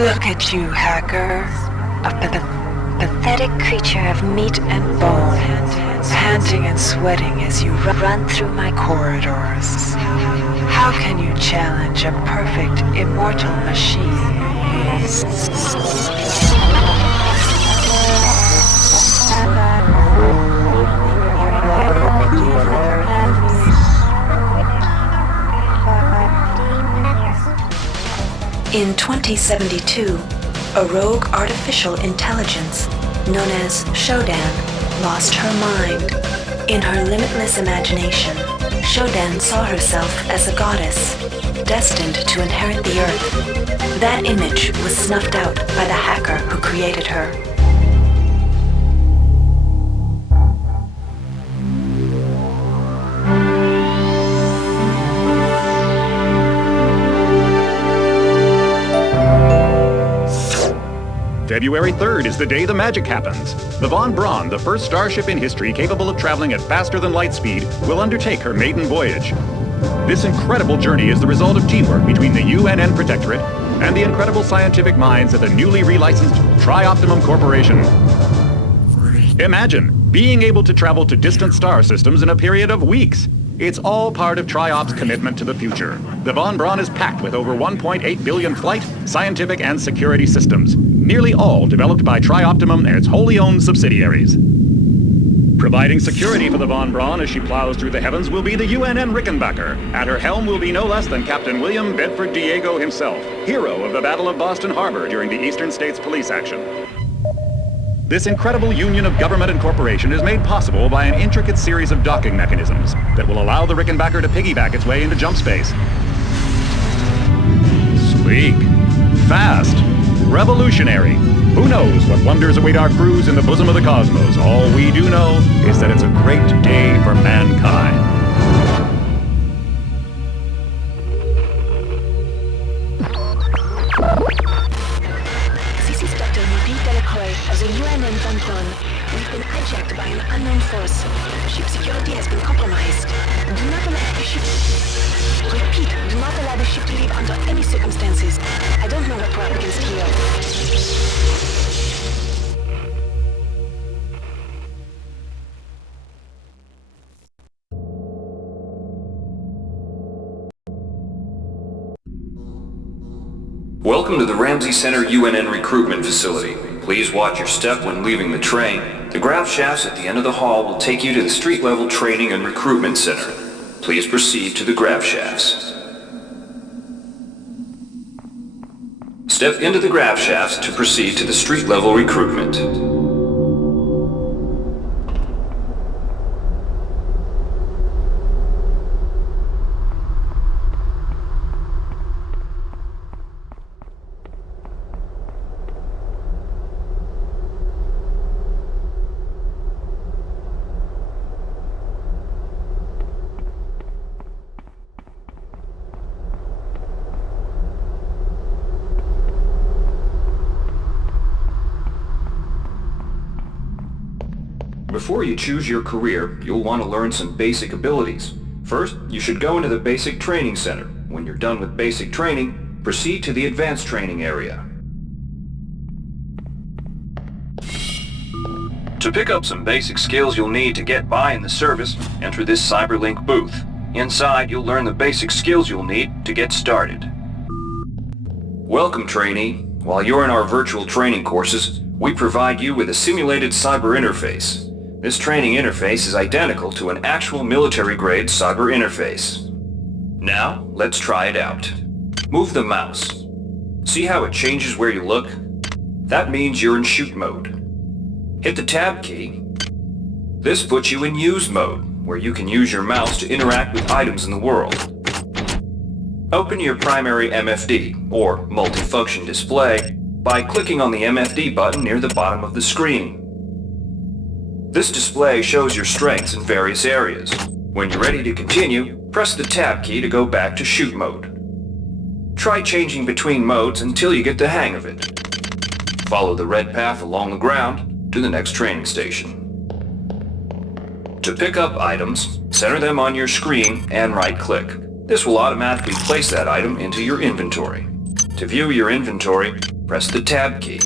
Look at you, hacker. A pathetic creature of meat and bone, panting and sweating as you run through my corridors. How can you challenge a perfect, immortal machine? In 2072, a rogue artificial intelligence known as Shodan lost her mind. In her limitless imagination, Shodan saw herself as a goddess, destined to inherit the earth. That image was snuffed out by the hacker who created her. February 3rd is the day the magic happens. The Von Braun, the first starship in history capable of traveling at faster than light speed, will undertake her maiden voyage. This incredible journey is the result of teamwork between the UNN Protectorate and the incredible scientific minds at the newly relicensed Tri-Optimum Corporation. Imagine being able to travel to distant star systems in a period of weeks. It's all part of Tri-Op's commitment to the future. The Von Braun is packed with over 1.8 billion flight, scientific, and security systems, nearly all developed by Tri-Optimum and its wholly owned subsidiaries. Providing security for the Von Braun as she plows through the heavens will be the UNN Rickenbacker. At her helm will be no less than Captain William Bedford Diego himself, hero of the Battle of Boston Harbor during the Eastern States Police action. This incredible union of government and corporation is made possible by an intricate series of docking mechanisms that will allow the Rickenbacker to piggyback its way into jump space. Sleek, fast, revolutionary. Who knows what wonders await our crews in the bosom of the cosmos? All we do know is that it's a great day for mankind. This is Dr. Marie Delacroix of the UNN Von Braun. We've been hijacked by an unknown force. Ship security has been compromised. Do not allow the ship... Repeat, do not allow the ship to leave under any circumstances. I don't know what we're up against here. Welcome to the Ramsey Center UNN recruitment facility. Please watch your step when leaving the train. The grav shafts at the end of the hall will take you to the street-level training and recruitment center. Please proceed to the grav shafts. Step into the grav shafts to proceed to the street-level recruitment. Before you choose your career, you'll want to learn some basic abilities. First, you should go into the basic training center. When you're done with basic training, proceed to the advanced training area. To pick up some basic skills you'll need to get by in the service, enter this CyberLink booth. Inside, you'll learn the basic skills you'll need to get started. Welcome, trainee. While you're in our virtual training courses, we provide you with a simulated cyber interface. This training interface is identical to an actual military-grade cyber interface. Now, let's try it out. Move the mouse. See how it changes where you look? That means you're in shoot mode. Hit the tab key. This puts you in use mode, where you can use your mouse to interact with items in the world. Open your primary MFD, or multifunction display, by clicking on the MFD button near the bottom of the screen. This display shows your strengths in various areas. When you're ready to continue, press the tab key to go back to shoot mode. Try changing between modes until you get the hang of it. Follow the red path along the ground to the next training station. To pick up items, center them on your screen and right-click. This will automatically place that item into your inventory. To view your inventory, press the Tab key.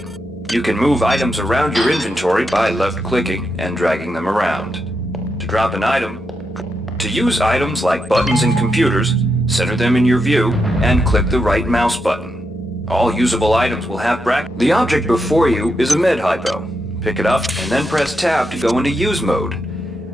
You can move items around your inventory by left-clicking and dragging them around. To drop an item, to use items like buttons in computers, center them in your view and click the right mouse button. All usable items will have brackets. The object before you is a med hypo. Pick it up and then press Tab to go into use mode.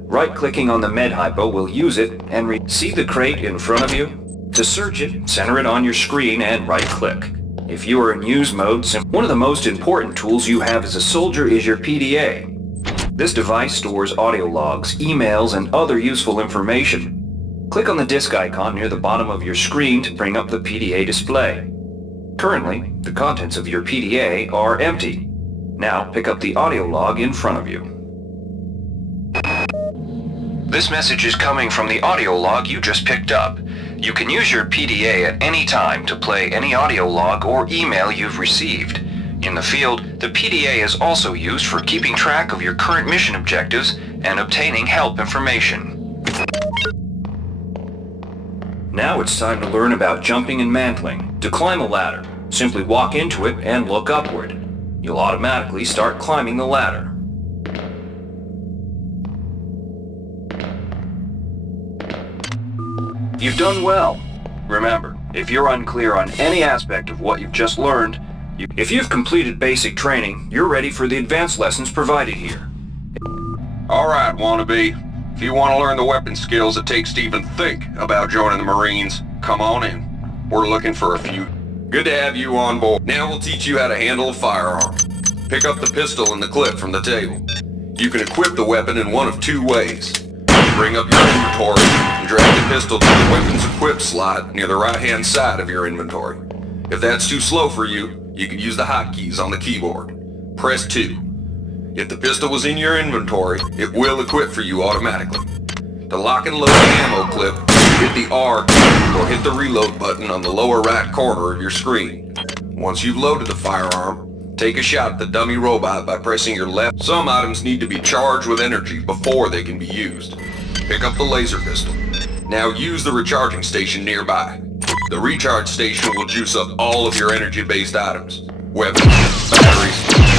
Right-clicking on the med hypo will use it and see the crate in front of you? To search it, center it on your screen and right-click. If you are in use mode, one of the most important tools you have as a soldier is your PDA. This device stores audio logs, emails, and other useful information. Click on the disk icon near the bottom of your screen to bring up the PDA display. Currently, the contents of your PDA are empty. Now pick up the audio log in front of you. This message is coming from the audio log you just picked up. You can use your PDA at any time to play any audio log or email you've received. In the field, the PDA is also used for keeping track of your current mission objectives and obtaining help information. Now it's time to learn about jumping and mantling. To climb a ladder, simply walk into it and look upward. You'll automatically start climbing the ladder. You've done well. Remember, if you're unclear on any aspect of what you've just learned, if you've completed basic training, you're ready for the advanced lessons provided here. Alright, wannabe. If you want to learn the weapon skills it takes to even think about joining the Marines, come on in. We're looking for a few. Good to have you on board. Now we'll teach you how to handle a firearm. Pick up the pistol and the clip from the table. You can equip the weapon in one of two ways. Bring up your inventory and drag the pistol to the weapons equip slot near the right-hand side of your inventory. If that's too slow for you, you can use the hotkeys on the keyboard. Press 2. If the pistol was in your inventory, it will equip for you automatically. To lock and load the ammo clip, hit the R key or hit the reload button on the lower right corner of your screen. Once you've loaded the firearm, take a shot at the dummy robot by pressing your left. Some items need to be charged with energy before they can be used. Pick up the laser pistol. Now use the recharging station nearby. The recharge station will juice up all of your energy-based items. Weapons, batteries.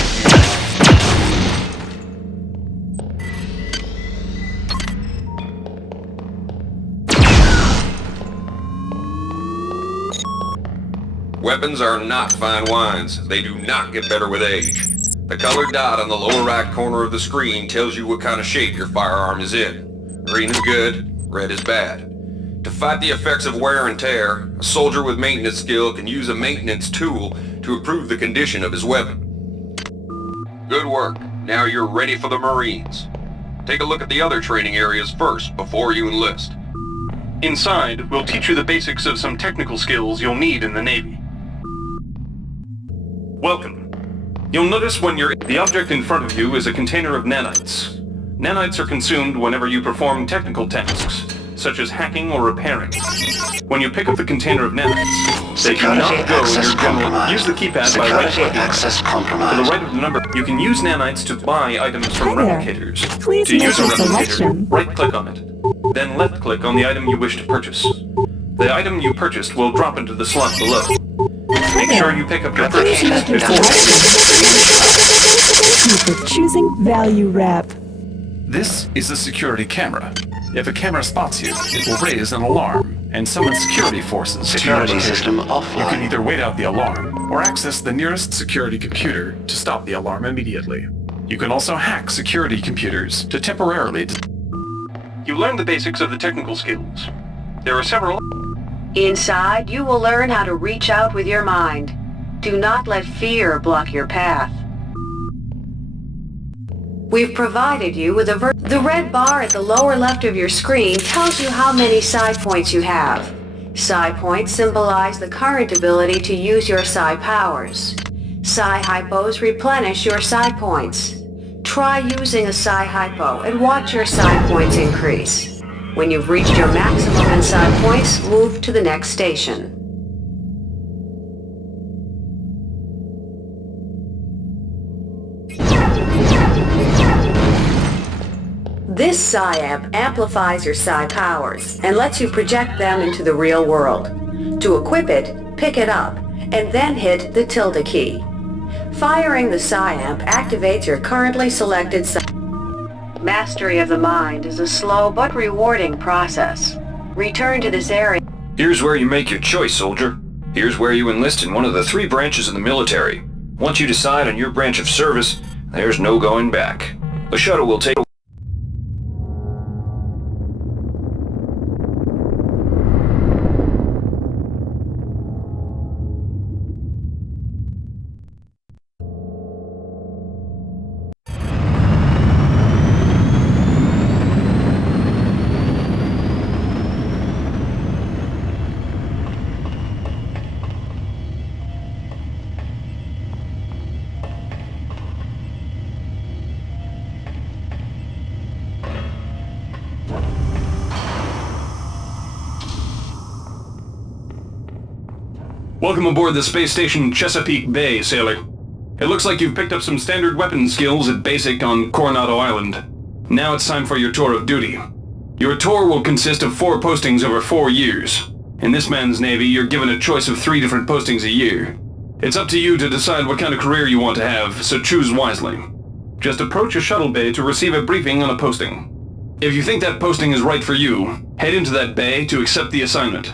Weapons are not fine wines. They do not get better with age. The colored dot on the lower right corner of the screen tells you what kind of shape your firearm is in. Green is good, red is bad. To fight the effects of wear and tear, a soldier with maintenance skill can use a maintenance tool to improve the condition of his weapon. Good work. Now you're ready for the Marines. Take a look at the other training areas first before you enlist. Inside, we'll teach you the basics of some technical skills you'll need in the Navy. Welcome. You'll notice when the object in front of you is a container of nanites. Nanites are consumed whenever you perform technical tasks, such as hacking or repairing. When you pick up the container of nanites, they do not go in your general... Use the keypad by right-clicking. To the right of the number, you can use nanites to buy items from replicators. Please To use a make your replicator, selection. right-click on it. Then left-click on the item you wish to purchase. The item you purchased will drop into the slot below. Make sure you pick up your Please purchase make your before... Thank you for choosing Value Wrap. This is a security camera. If a camera spots you, it will raise an alarm and summon security forces Security to your system location. You can offline. either wait out the alarm or access the nearest security computer to stop the alarm immediately. You can also hack security computers to temporarily... You learned the basics of the technical skills. There are several... Inside, you will learn how to reach out with your mind. Do not let fear block your path. We've provided you with the red bar at the lower left of your screen tells you how many psi points you have. Psi points symbolize the current ability to use your psi powers. Psi hypos replenish your psi points. Try using a psi hypo and watch your psi points increase. When you've reached your maximum in psi points, move to the next station. This Psi-Amp amplifies your Psi powers and lets you project them into the real world. To equip it, pick it up, and then hit the tilde key. Firing the Psi-Amp activates your currently selected Mastery of the mind is a slow but rewarding process. Return to this area. Here's where you make your choice, soldier. Here's where you enlist in one of the 3 branches of the military. Once you decide on your branch of service, there's no going back. The shuttle will take... Welcome aboard the space station Chesapeake Bay, sailor. It looks like you've picked up some standard weapon skills at basic on Coronado Island. Now it's time for your tour of duty. Your tour will consist of 4 postings over 4 years. In this man's navy, you're given a choice of 3 different postings a year. It's up to you to decide what kind of career you want to have, so choose wisely. Just approach a shuttle bay to receive a briefing on a posting. If you think that posting is right for you, head into that bay to accept the assignment.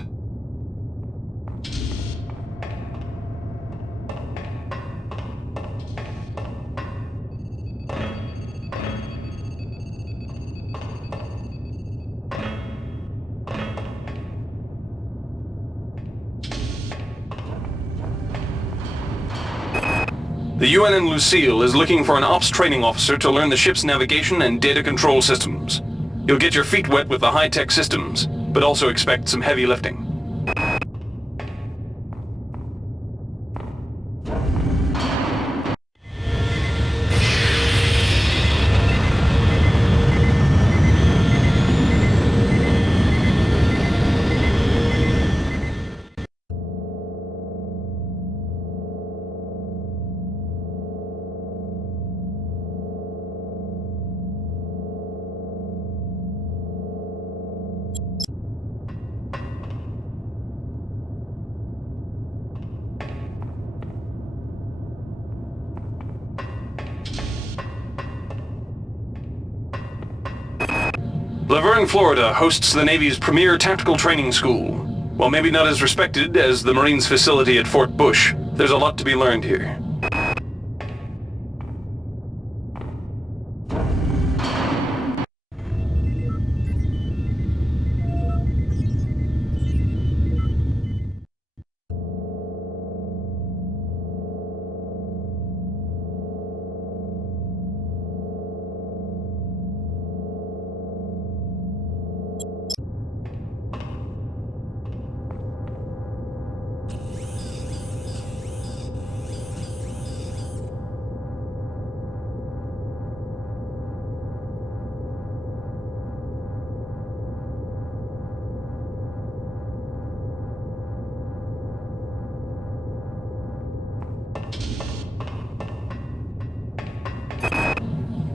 The UNN Lucille is looking for an ops training officer to learn the ship's navigation and data control systems. You'll get your feet wet with the high-tech systems, but also expect some heavy lifting. Laverne, Florida hosts the Navy's premier tactical training school. While maybe not as respected as the Marines facility at Fort Bush, there's a lot to be learned here.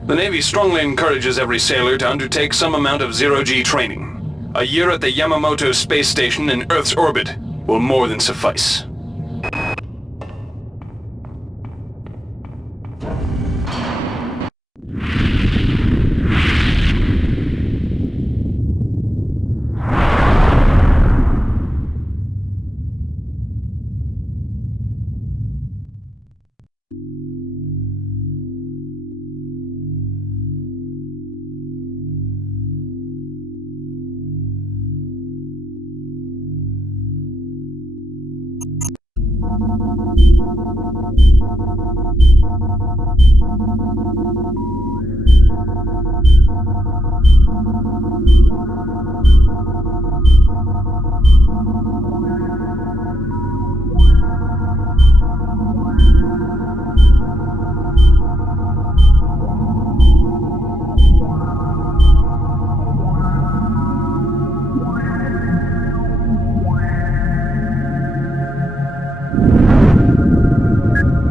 The Navy strongly encourages every sailor to undertake some amount of zero-G training. A year at the Yamamoto space station in Earth's orbit will more than suffice.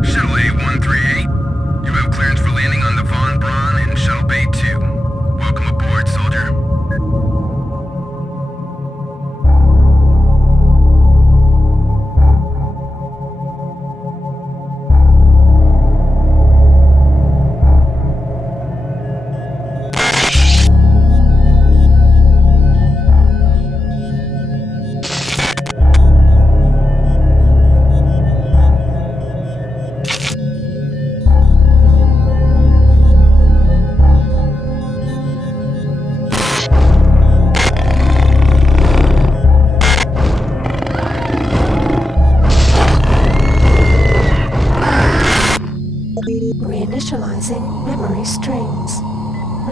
Shuttle A138, you have clearance for landing on the Von Braun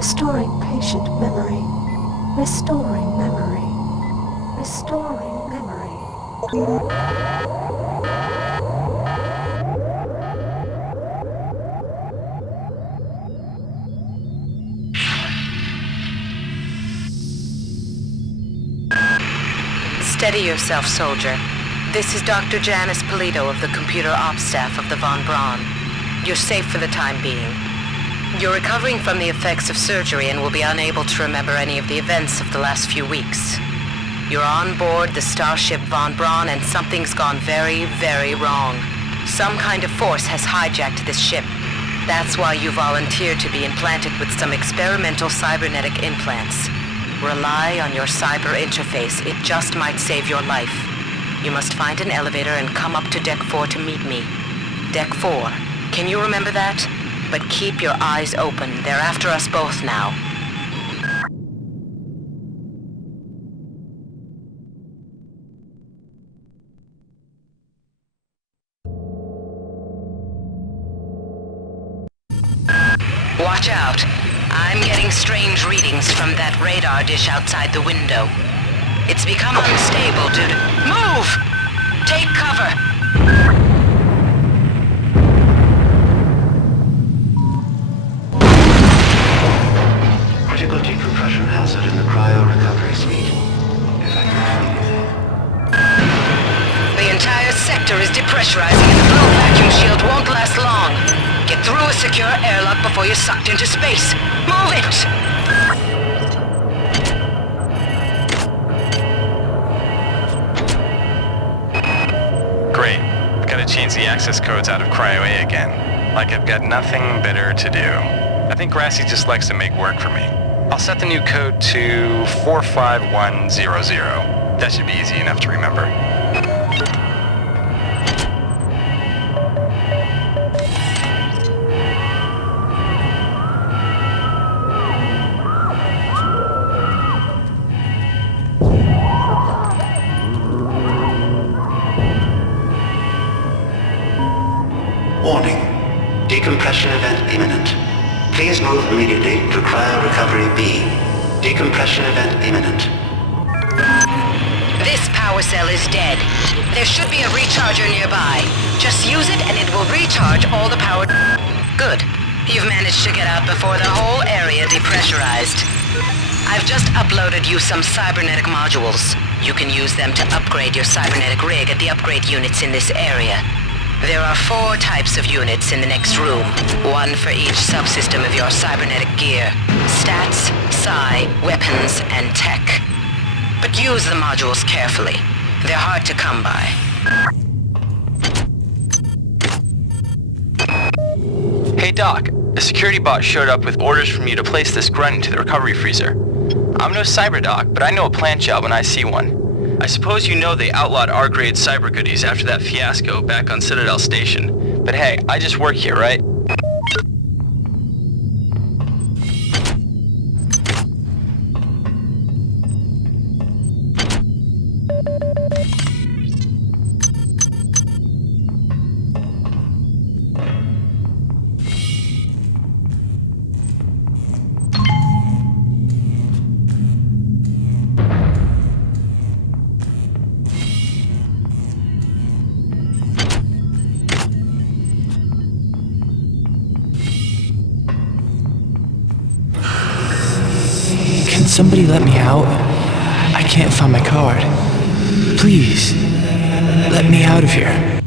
Restoring patient memory. Restoring memory. Restoring memory. Steady yourself, soldier. This is Dr. Janice Polito of the computer ops staff of the Von Braun. You're safe for the time being. You're recovering from the effects of surgery and will be unable to remember any of the events of the last few weeks. You're on board the starship Von Braun and something's gone very, very wrong. Some kind of force has hijacked this ship. That's why you volunteered to be implanted with some experimental cybernetic implants. Rely on your cyber interface. It just might save your life. You must find an elevator and come up to Deck 4 to meet me. Deck 4. Can you remember that? But keep your eyes open. They're after us both now. Watch out. I'm getting strange readings from that radar dish outside the window. It's become unstable due to... Move! Take cover! Critical decompression hazard in the cryo recovery suite. The entire sector is depressurizing and the blue vacuum shield won't last long. Get through a secure airlock before you're sucked into space. Move it! Great. Gotta change the access codes out of Cryo A again. Like I've got nothing better to do. I think Grassy just likes to make work for me. I'll set the new code to 45100. That should be easy enough to remember. Warning. Decompression event imminent. Please move immediately to cryo recovery B. Decompression event imminent. This power cell is dead. There should be a recharger nearby. Just use it and it will recharge all the power... Good. You've managed to get out before the whole area depressurized. I've just uploaded you some cybernetic modules. You can use them to upgrade your cybernetic rig at the upgrade units in this area. There are 4 types of units in the next room, one for each subsystem of your cybernetic gear. Stats, psi, weapons, and tech. But use the modules carefully. They're hard to come by. Hey Doc, a security bot showed up with orders from you to place this grunt into the recovery freezer. I'm no cyber doc, but I know a plant job when I see one. I suppose you know they outlawed R-grade cyber goodies after that fiasco back on Citadel Station. But hey, I just work here, right? Somebody let me out. I can't find my card. Please, let me out of here.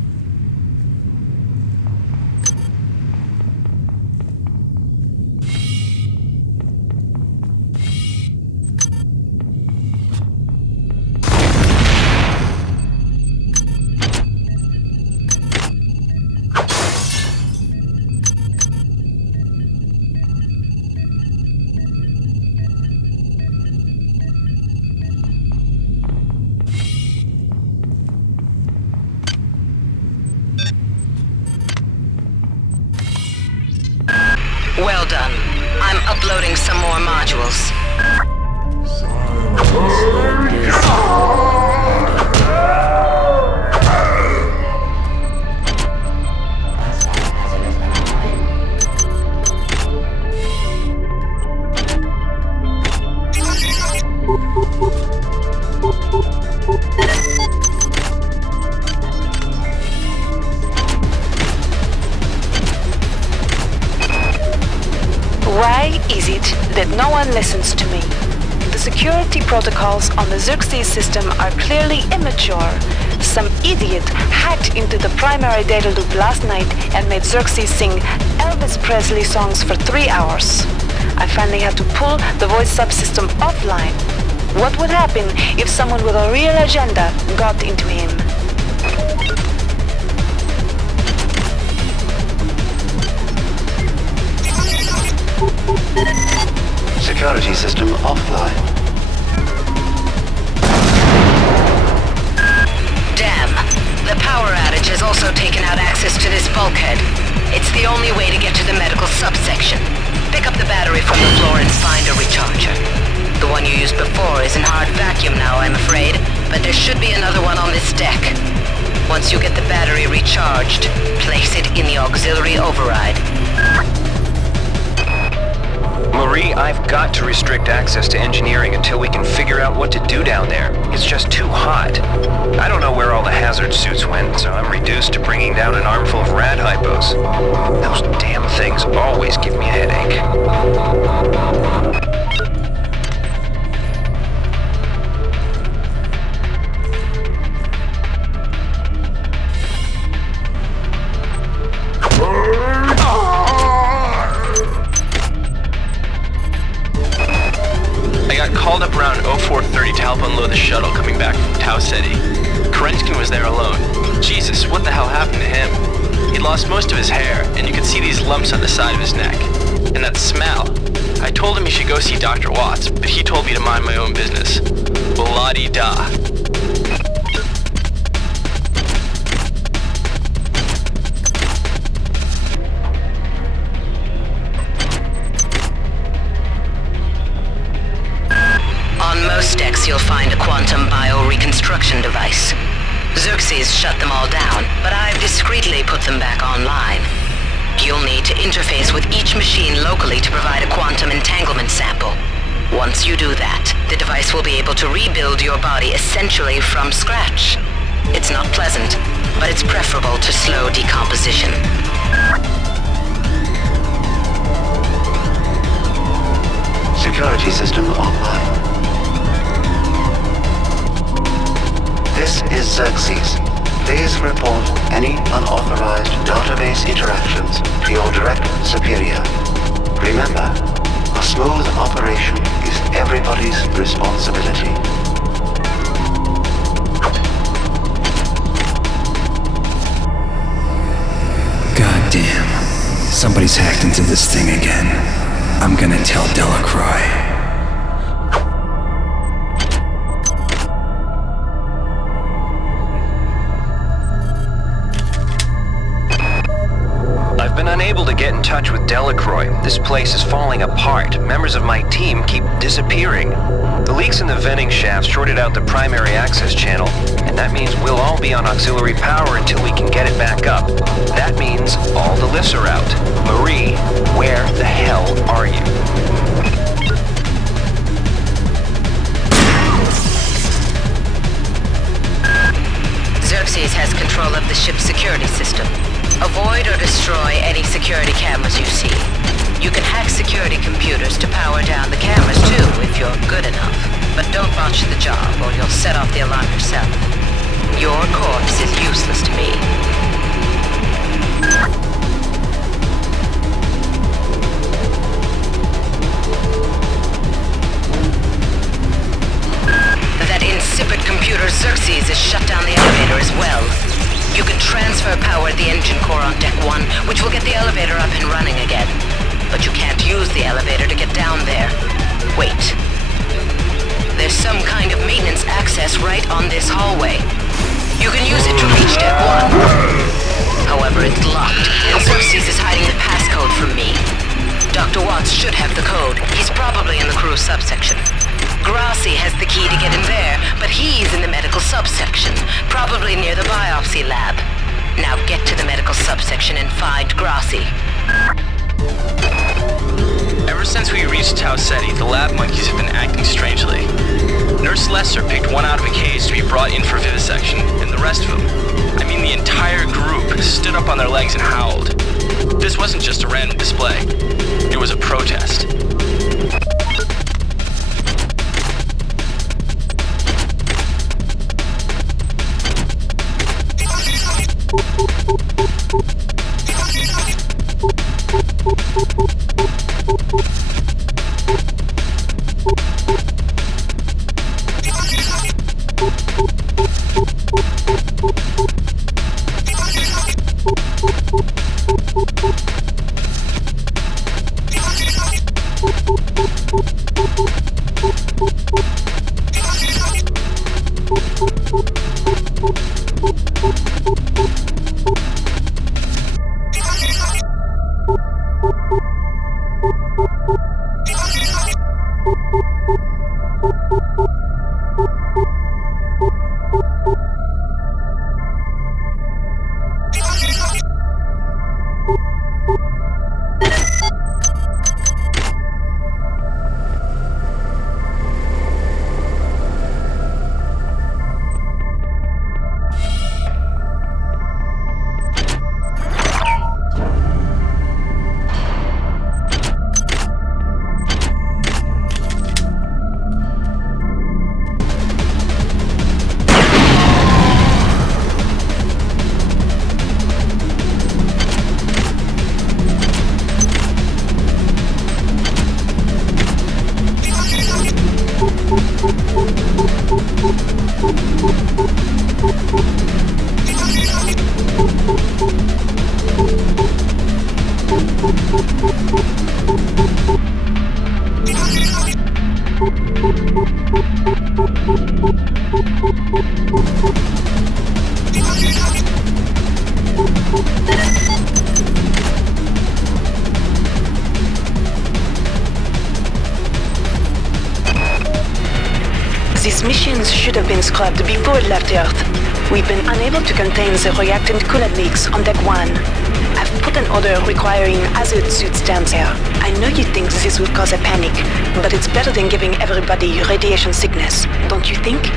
Well done. I'm uploading some more modules. no one listens to me. The security protocols on the Xerxes system are clearly immature. Some idiot hacked into the primary data loop last night and made Xerxes sing Elvis Presley songs for 3 hours. I finally had to pull the voice subsystem offline. What would happen if someone with a real agenda got into him? Security system offline. Damn. The power outage has also taken out access to this bulkhead. It's the only way to get to the medical subsection. Pick up the battery from the floor and find a recharger. The one you used before is in hard vacuum now, I'm afraid, but there should be another one on this deck. Once you get the battery recharged, place it in the auxiliary override. Marie, I've got to restrict access to engineering until we can figure out what to do down there. It's just too hot. I don't know where all the hazard suits went, so I'm reduced to bringing down an armful of rad hypos. Those damn things always give me a headache. Called up around 0430 to help unload the shuttle coming back from Tau Ceti. Kerenskin was there alone. Jesus, what the hell happened to him? He'd lost most of his hair, and you could see these lumps on the side of his neck. And that smell. I told him he should go see Dr. Watts, but he told me to mind my own business. Blah-de-da. Decks you'll find a quantum bioreconstruction device. Xerxes shut them all down, but I've discreetly put them back online. You'll need to interface with each machine locally to provide a quantum entanglement sample. Once you do that, the device will be able to rebuild your body essentially from scratch. It's not pleasant, but it's preferable to slow decomposition. Security system online. This is Xerxes. Please report any unauthorized database interactions to your direct superior. Remember, a smooth operation is everybody's responsibility. God damn. Somebody's hacked into this thing again. I'm gonna tell Delacroix. I've been unable to get in touch with Delacroix. This place is falling apart. Members of my team keep disappearing. The leaks in the venting shaft shorted out the primary access channel, and that means we'll all be on auxiliary power until we can get it back up. That means all the lifts are out. Marie, where the hell are you? Xerxes has control of the ship's security system. Avoid or destroy any security cameras you see. You can hack security computers to power down the cameras too, if you're good enough. But don't botch the job, or you'll set off the alarm yourself. Your corpse is useless to me. That insipid computer Xerxes has shut down the elevator as well. You can transfer power at the engine core on Deck 1, which will get the elevator up and running again. But you can't use the elevator to get down there. Wait. There's some kind of maintenance access right on this hallway. You can use it to reach Deck 1. However, it's locked, and Xerxes is hiding the passcode from me. Dr. Watts should have the code. He's probably in the crew subsection. Grassi has the key to get in there, but he's in the medical subsection, probably near the biopsy lab. Now get to the medical subsection and find Grassi. Ever since we reached Tau Ceti, the lab monkeys have been acting strangely. Nurse Lester picked one out of a cage to be brought in for vivisection, and the rest of them, I mean the entire group, stood up on their legs and howled. This wasn't just a random display. It was a protest. These machines should have been scrubbed before it left Earth. We've been unable to contain the reactant coolant leaks on Deck 1. I've put an order requiring hazard suits down there. I know you think this would cause a panic, but it's better than giving everybody radiation sickness, don't you think?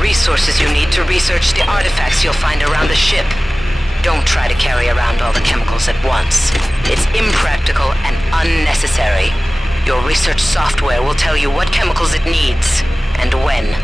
Resources you need to research the artifacts you'll find around the ship. Don't try to carry around all the chemicals at once. It's impractical and unnecessary. Your research software will tell you what chemicals it needs and when.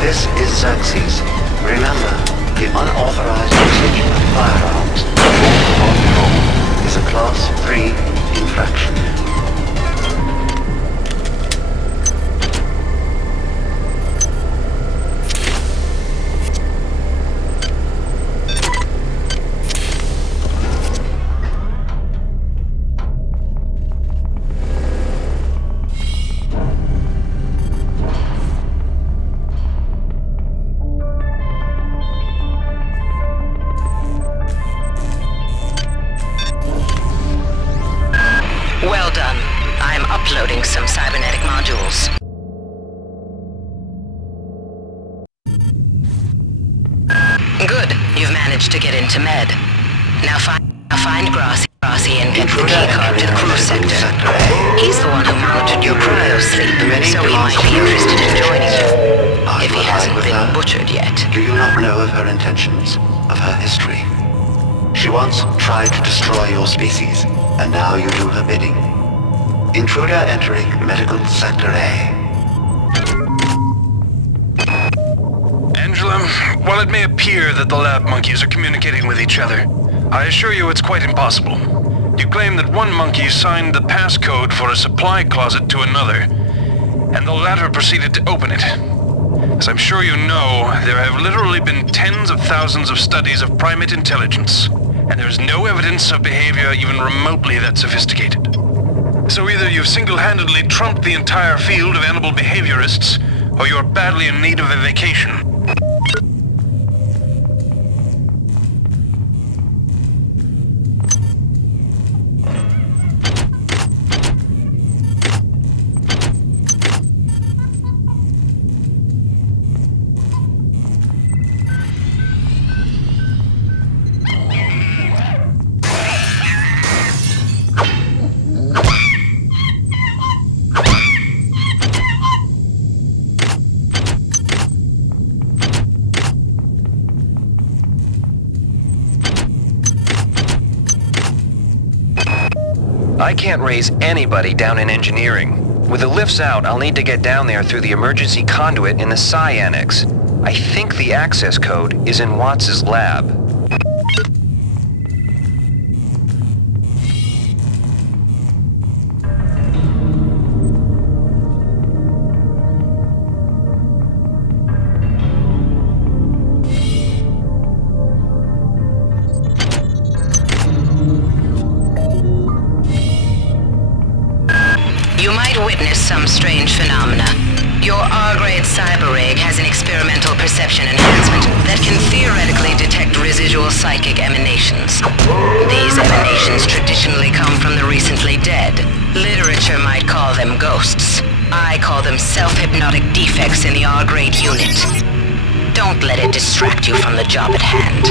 This is Xerxes. Remember, the unauthorized usage of firearms on home is a Class 3 infraction. Well done. I'm uploading some cybernetic modules. Good. You've managed to get into Med. Now find Grassi and get the keycard to the crew sector. He's the one who monitored your cryo sleep, so he might be interested in joining you. If he hasn't been butchered yet. Do you not know of her intentions, of her history? She once tried to destroy your species, and now you do her bidding. Intruder entering Medical Sector A. Angela, while it may appear that the lab monkeys are communicating with each other, I assure you it's quite impossible. You claim that one monkey signed the passcode for a supply closet to another, and the latter proceeded to open it. As I'm sure you know, there have literally been tens of thousands of studies of primate intelligence, and there's no evidence of behavior even remotely that sophisticated. So either you've single-handedly trumped the entire field of animal behaviorists, or you're badly in need of a vacation. I can't raise anybody down in engineering. With the lifts out, I'll need to get down there through the emergency conduit in the Psi Annex. I think the access code is in Watts' lab. You might witness some strange phenomena. Your R-grade cyber rig has an experimental perception enhancement that can theoretically detect residual psychic emanations. These emanations traditionally come from the recently dead. Literature might call them ghosts. I call them self-hypnotic defects in the R-grade unit. Don't let it distract you from the job at hand.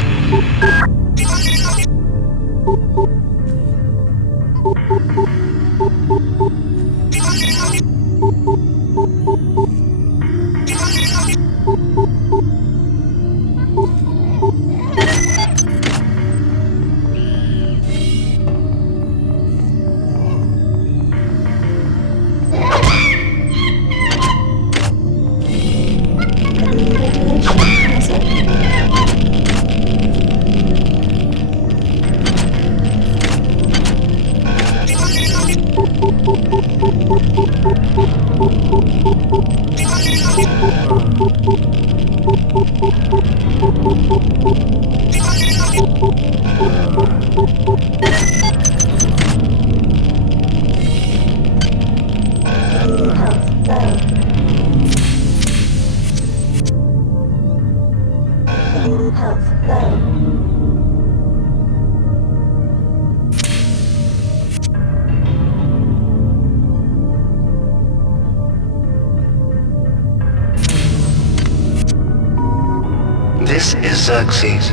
This is Xerxes.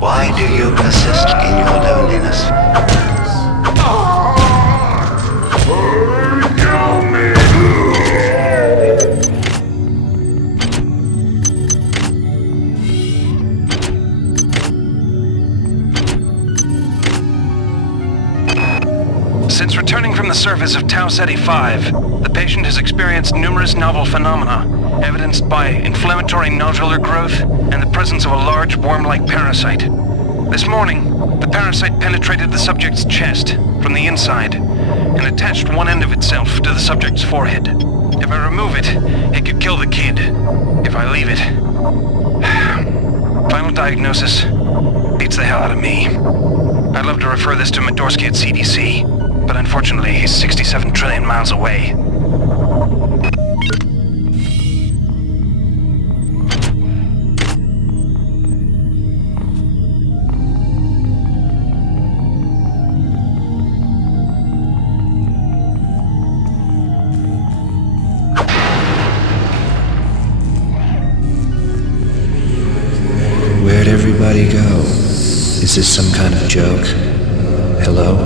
Why do you persist in your loneliness? Since returning from the surface of Tau Ceti 5, the patient has experienced numerous novel phenomena, evidenced by inflammatory nodular growth and the presence of a large worm-like parasite. This morning, the parasite penetrated the subject's chest from the inside and attached one end of itself to the subject's forehead. If I remove it, it could kill the kid. If I leave it... Final diagnosis beats the hell out of me. I'd love to refer this to Medorsky at CDC, but unfortunately he's 67 trillion miles away. Where'd everybody go? Is this some kind of joke? Hello?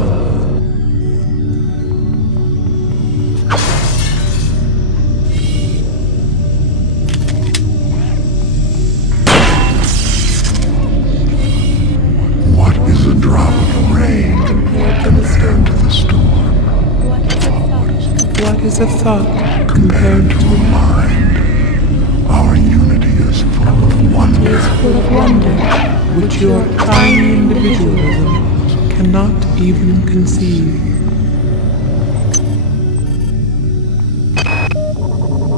What is a drop of rain compared to the storm? What is a thought Compared to a mind? Our unity is full of wonder. which your tiny individualism cannot even conceive.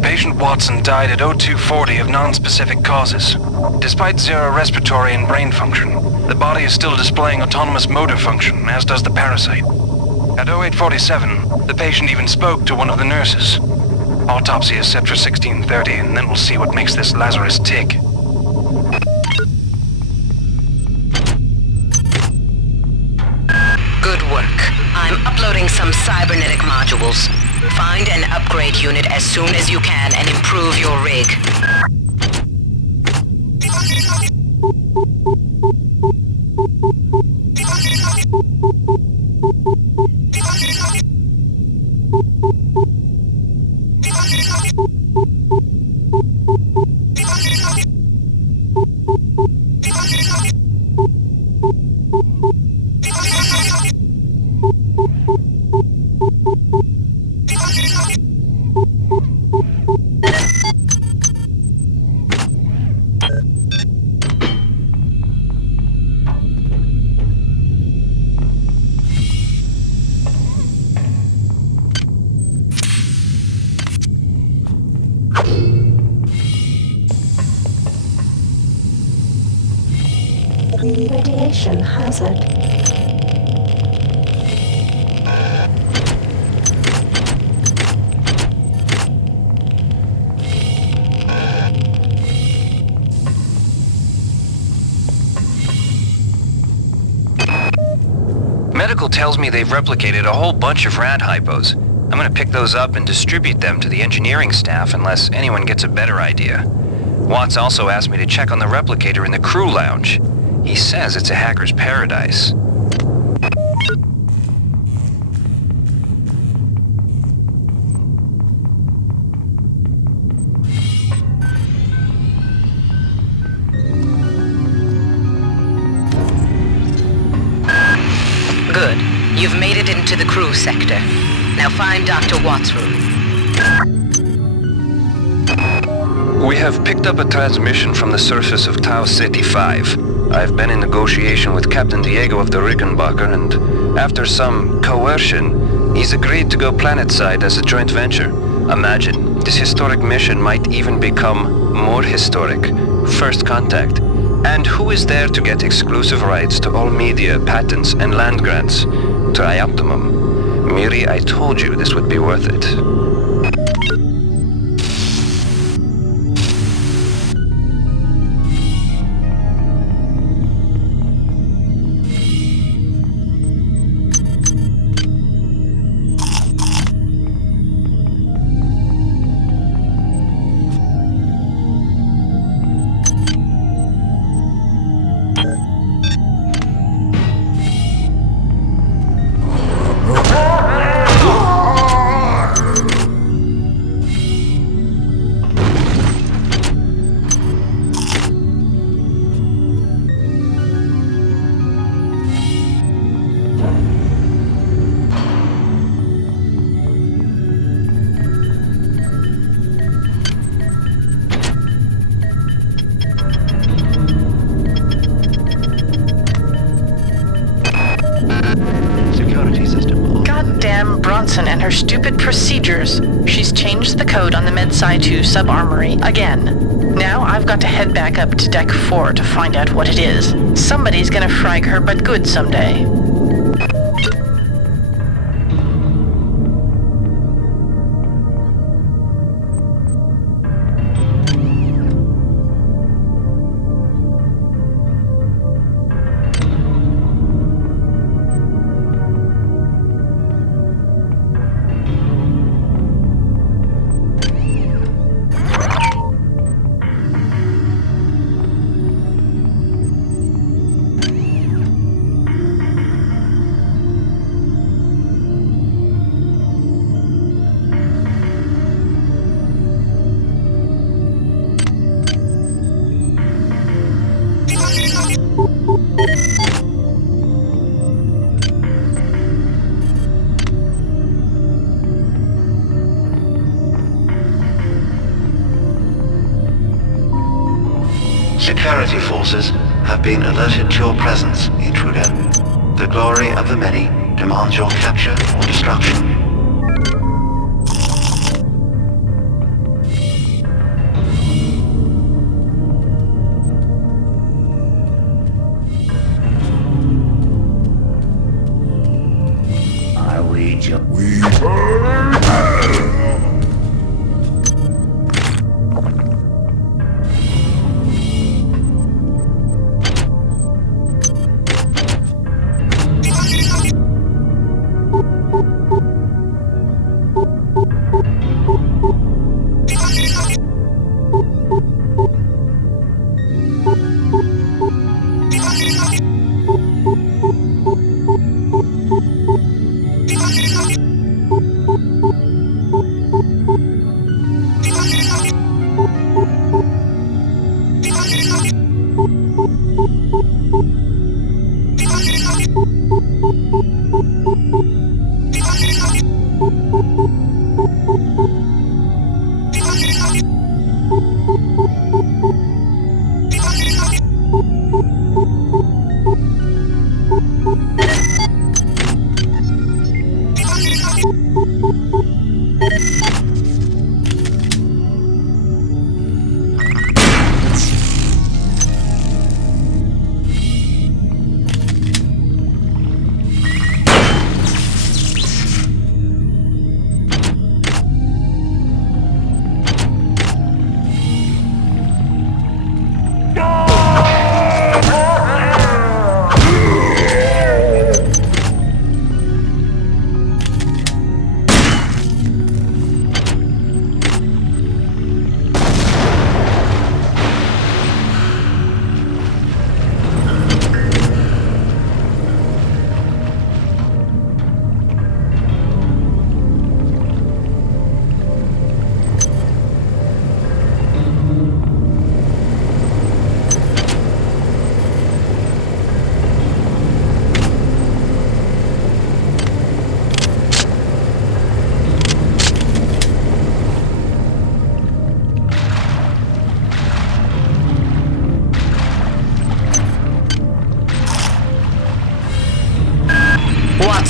Patient Watson died at 0240 of non-specific causes. Despite zero respiratory and brain function, the body is still displaying autonomous motor function, as does the parasite. At 0847, the patient even spoke to one of the nurses. Autopsy is set for 1630, and then we'll see what makes this Lazarus tick. Good work. I'm uploading some cybernetic modules. Find an upgrade unit as soon as you can and improve your rig. Radiation hazard. Medical tells me they've replicated a whole bunch of rad hypos. I'm gonna pick those up and distribute them to the engineering staff unless anyone gets a better idea. Watts also asked me to check on the replicator in the crew lounge. He says it's a hacker's paradise. Good. You've made it into the crew sector. Now find Dr. Watts' room. We have picked up a transmission from the surface of Tau Ceti 5. I've been in negotiation with Captain Diego of the Rickenbacker, and after some coercion, he's agreed to go planetside as a joint venture. Imagine, this historic mission might even become more historic, first contact, and who is there to get exclusive rights to all media, patents, and land grants? Trioptimum. Miri, I told you this would be worth it. Goddamn Bronson and her stupid procedures. She's changed the code on the Med-Sci 2 sub-armory again. Now I've got to head back up to Deck 4 to find out what it is. Somebody's gonna frag her but good someday. Security forces have been alerted to your presence, intruder. The glory of the many demands your capture or destruction.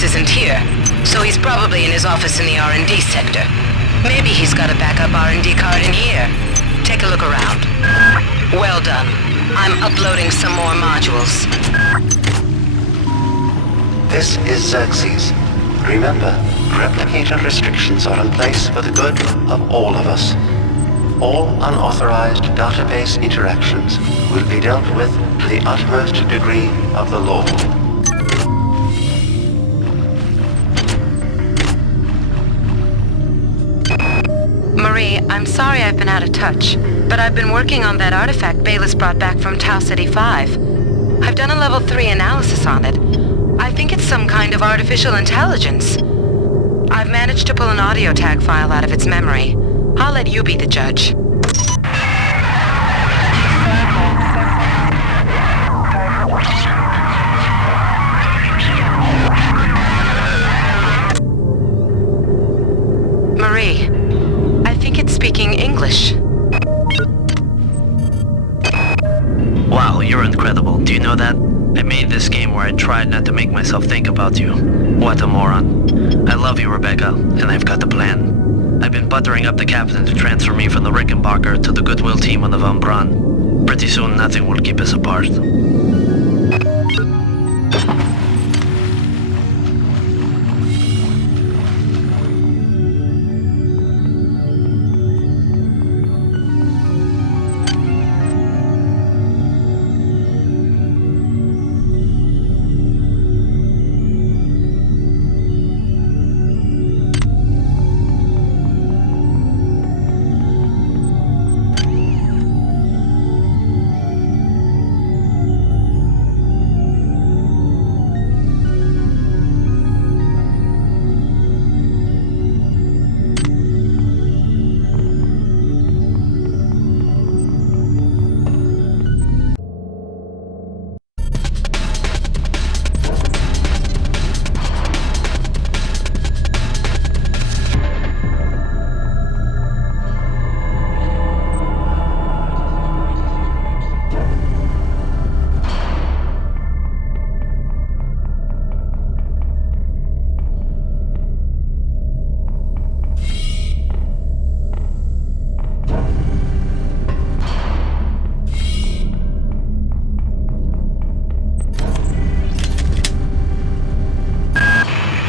Isn't here, so he's probably in his office in the R&D sector. Maybe he's got a backup R&D card in here. Take a look around. Well done. I'm uploading some more modules. This is Xerxes. Remember, replicator restrictions are in place for the good of all of us. All unauthorized database interactions will be dealt with to the utmost degree of the law. Marie, I'm sorry I've been out of touch, but I've been working on that artifact Bayless brought back from Tau City 5. I've done a level 3 analysis on it. I think it's some kind of artificial intelligence. I've managed to pull an audio tag file out of its memory. I'll let you be the judge. Marie, I think it's speaking English. Wow, you're incredible. Do you know that? I made this game where I tried not to make myself think about you. What a moron. I love you, Rebecca, and I've got the plan. I've been buttering up the captain to transfer me from the Rickenbacker to the Goodwill team on the Von Braun. Pretty soon nothing will keep us apart.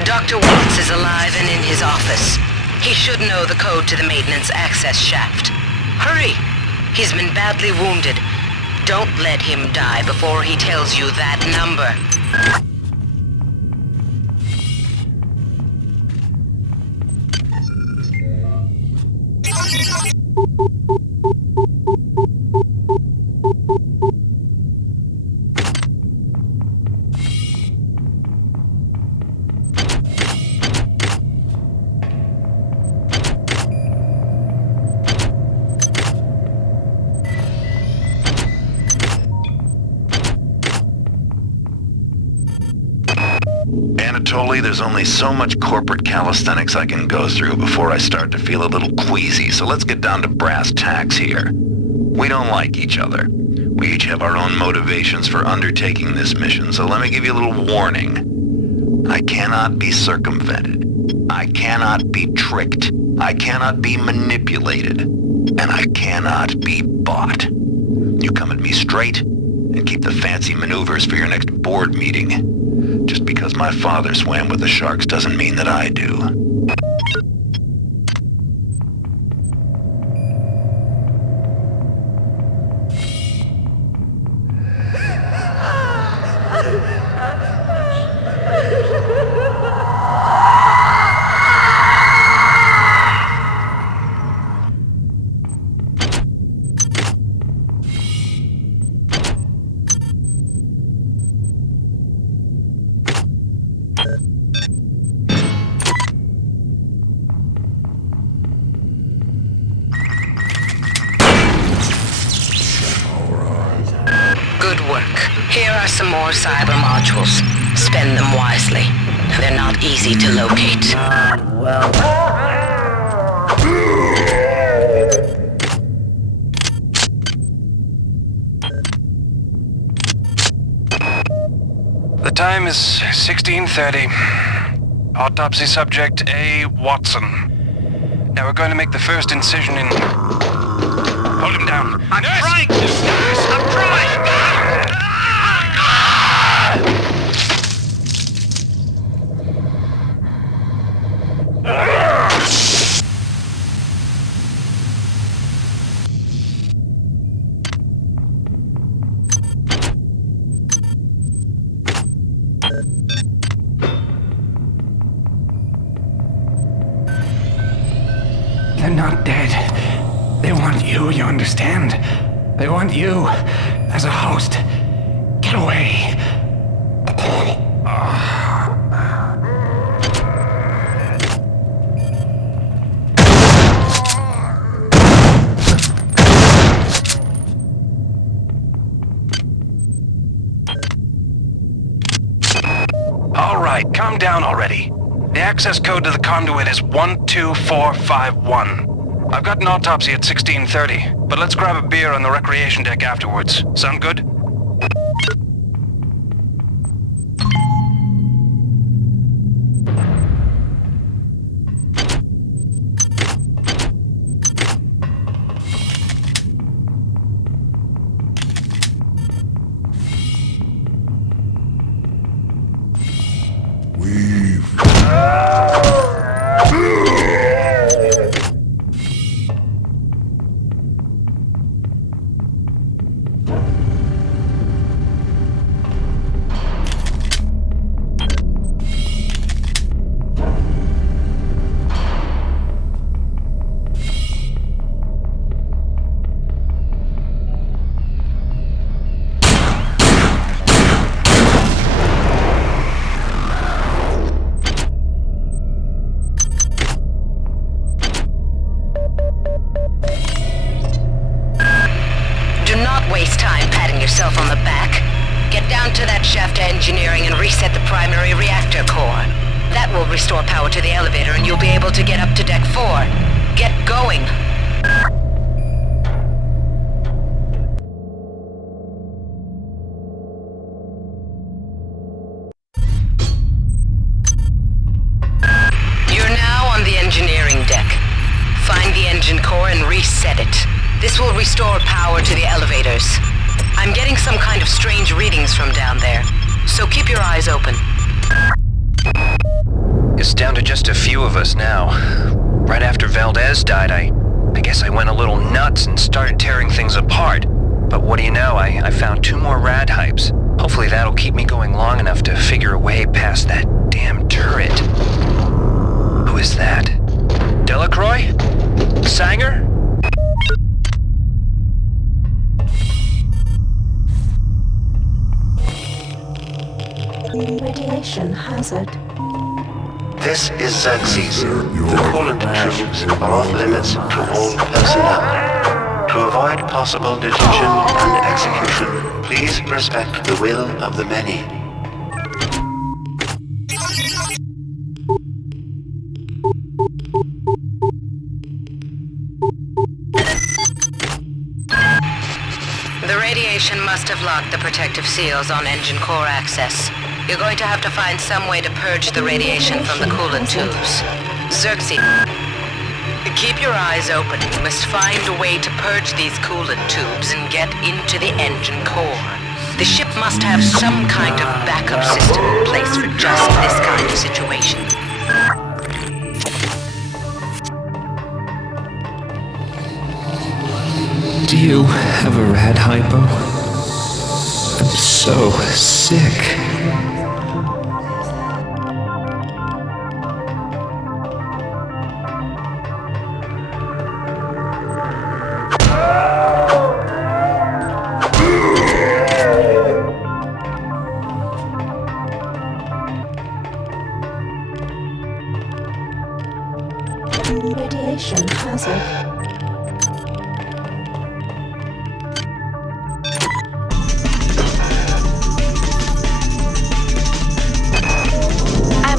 Dr. Watts is alive and in his office. He should know the code to the maintenance access shaft. Hurry! He's been badly wounded. Don't let him die before he tells you that number. Anatoly, there's only so much corporate calisthenics I can go through before I start to feel a little queasy, so let's get down to brass tacks here. We don't like each other. We each have our own motivations for undertaking this mission, so let me give you a little warning. I cannot be circumvented. I cannot be tricked. I cannot be manipulated. And I cannot be bought. You come at me straight, and keep the fancy maneuvers for your next board meeting. Just because my father swam with the sharks doesn't mean that I do. Good work. Here are some more cyber modules. Spend them wisely. They're not easy to locate. The time is 16:30. Autopsy subject A. Watson. Now we're going to make the first incision in... Hold him down. I'm trying to, Nurse! I'm trying! They're not dead. They want you understand? They want you as a host. Get away. All right, calm down already. The access code to the conduit is 12451. I've got an autopsy at 16:30, but let's grab a beer on the recreation deck afterwards. Sound good? yourself on the back. Get down to that shaft to engineering and reset the primary reactor core. That will restore power to the elevator and you'll be able to get up to Deck 4. Get going. You're now on the engineering deck. Find the engine core and reset it. This will restore power to the elevators. I'm getting some kind of strange readings from down there, so keep your eyes open. It's down to just a few of us now. Right after Valdez died, I guess I went a little nuts and started tearing things apart. But what do you know, I found 2 more rad hypes. Hopefully that'll keep me going long enough to figure a way past that damn turret. Who is that? Delacroix? Sanger? Radiation hazard. This is Xerxes. The coolant tubes are off limits to all personnel. To avoid possible detention and execution, please respect the will of the many. The radiation must have locked the protective seals on engine core access. You're going to have to find some way to purge the radiation from the coolant tubes. Xerxes, keep your eyes open. You must find a way to purge these coolant tubes and get into the engine core. The ship must have some kind of backup system in place for just this kind of situation. Do you have a rad hypo? I'm so sick. Radiation hazard.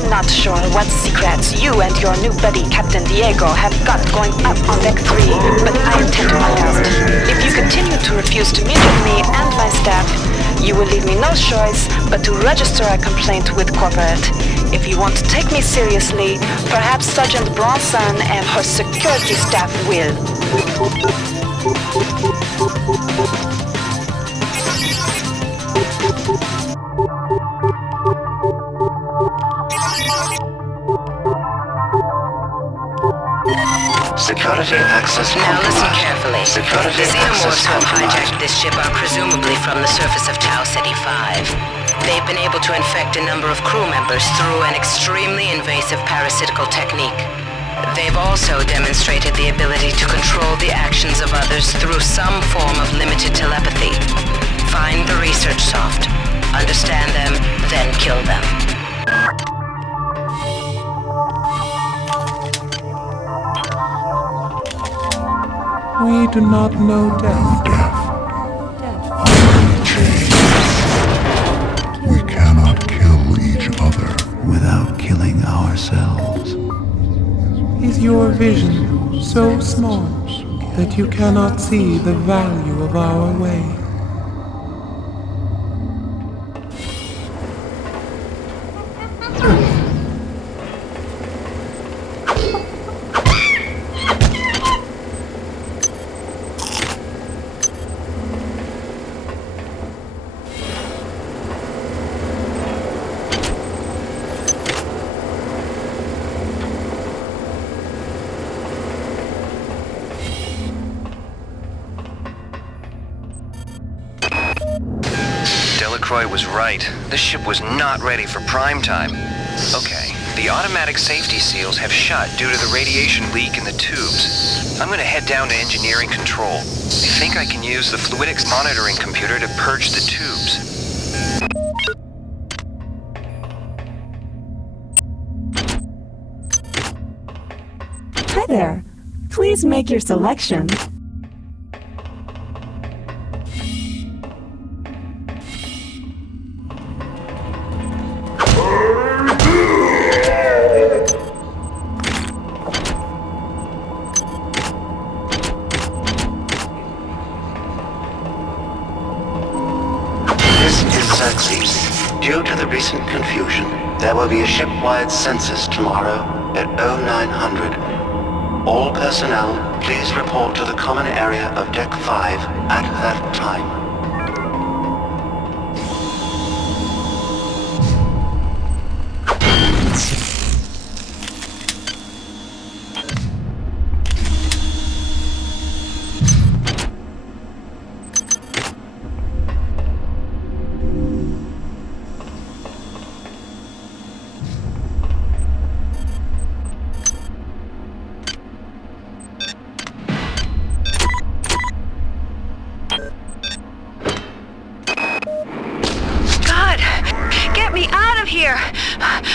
Not sure what secrets you and your new buddy Captain Diego have got going up on Deck 3, but I intend to find out. If you continue to refuse to meet with me and my staff, you will leave me no choice but to register a complaint with corporate. If you want to take me seriously, perhaps Sergeant Bronson and her security staff will. Security access Now listen compromised. carefully. Security The xenomorphs access who have compromised. hijacked this ship are presumably from the surface of Tau Ceti 5. They've been able to infect a number of crew members through an extremely invasive parasitical technique. They've also demonstrated the ability to control the actions of others through some form of limited telepathy. Find the research soft, understand them, then kill them. We do not know death. We cannot kill each other without killing ourselves. Is your vision so small that you cannot see the value of our way? Delacroix was right. This ship was not ready for prime time. Okay, the automatic safety seals have shut due to the radiation leak in the tubes. I'm gonna head down to engineering control. I think I can use the fluidics monitoring computer to purge the tubes. Hi there. Please make your selection. Due to the recent confusion, there will be a ship-wide census tomorrow at 0900. All personnel, please report to the common area of Deck 5 at that time.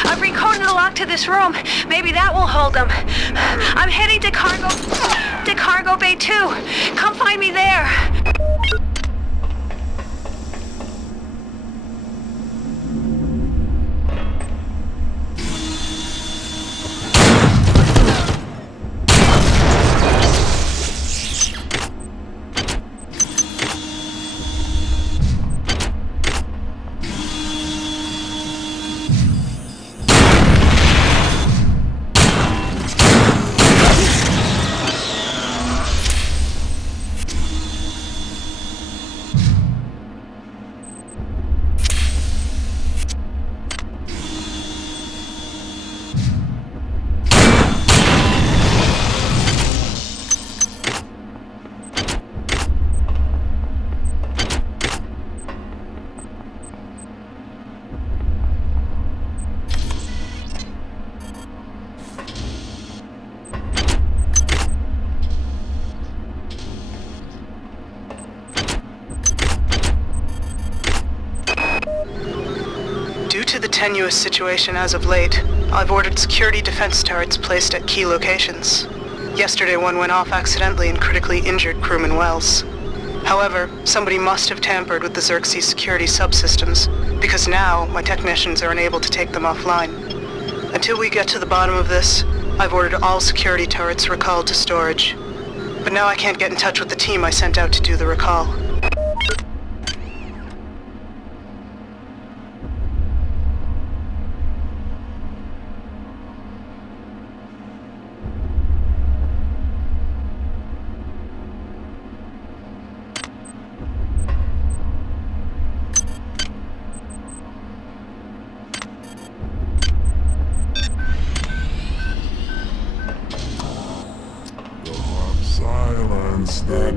I've recoded the lock to this room. Maybe that will hold them. I'm heading to cargo bay 2. Come find me there. Due to the tenuous situation as of late, I've ordered security defense turrets placed at key locations. Yesterday one went off accidentally and critically injured crewman Wells. However, somebody must have tampered with the Xerxes security subsystems, because now my technicians are unable to take them offline. Until we get to the bottom of this, I've ordered all security turrets recalled to storage. But now I can't get in touch with the team I sent out to do the recall. Silence the